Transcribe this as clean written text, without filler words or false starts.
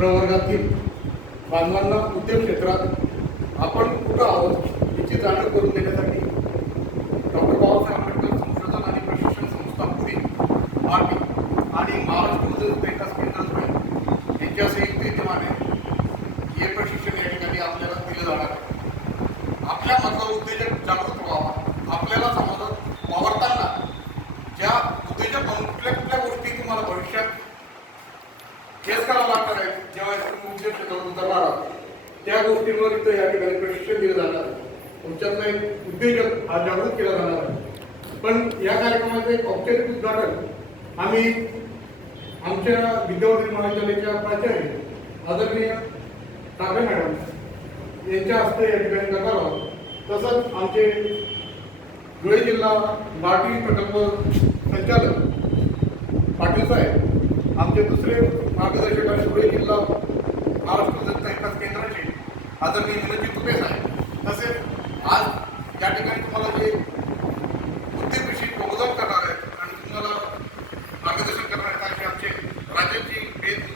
प्रवर्गातील बांधवांना उद्योग क्षेत्रात आपण कुठं आहोत याची जाणीव करून देण्यासाठी डॉक्टर बाबासाहेब आंबेडकर संशोधन आणि प्रशिक्षण संस्था पुणे आरटी आणि महाराष्ट्र उद्योग विकास केंद्र धुळे यांच्या संयुक्त विद्यमाने हे प्रशिक्षण या ठिकाणी आपल्याला दिलं जाणार आहे। आपल्यामधला उद्योजक जागृत व्हावा, आपल्याला समाजात वावरताना ज्या उद्योजक कुठल्या कुठल्या गोष्टी तुम्हाला भविष्यात फेस करावं लागणार आहे, जेव्हा तुम्ही उद्योग क्षेत्रात उतरणार आहात त्या गोष्टींवर इथं या ठिकाणी प्रशिक्षण दिलं जाणार आहे। तुमच्यातला एक उद्योजक हा जागृत केला जाणार आहे। पण या कार्यक्रमाचं एक औपचारिक उद्घाटन आम्ही आमच्या विद्यावर्धन महाविद्यालयाच्या प्राचार्य आदरणीय टाके मॅडम यांच्या हस्ते या ठिकाणी करणार आहोत। तसंच आमचे धुळे जिल्हा लाटी प्रकल्प संचालक पाटील साहेब, आमचे दुसरे मार्गदर्शक आणि धुळे जिल्हा महाराष्ट्र जनता विकास केंद्राचे आदरणीय विनोदजी तुपे साहेब, तसेच आज या ठिकाणी तुम्हाला जे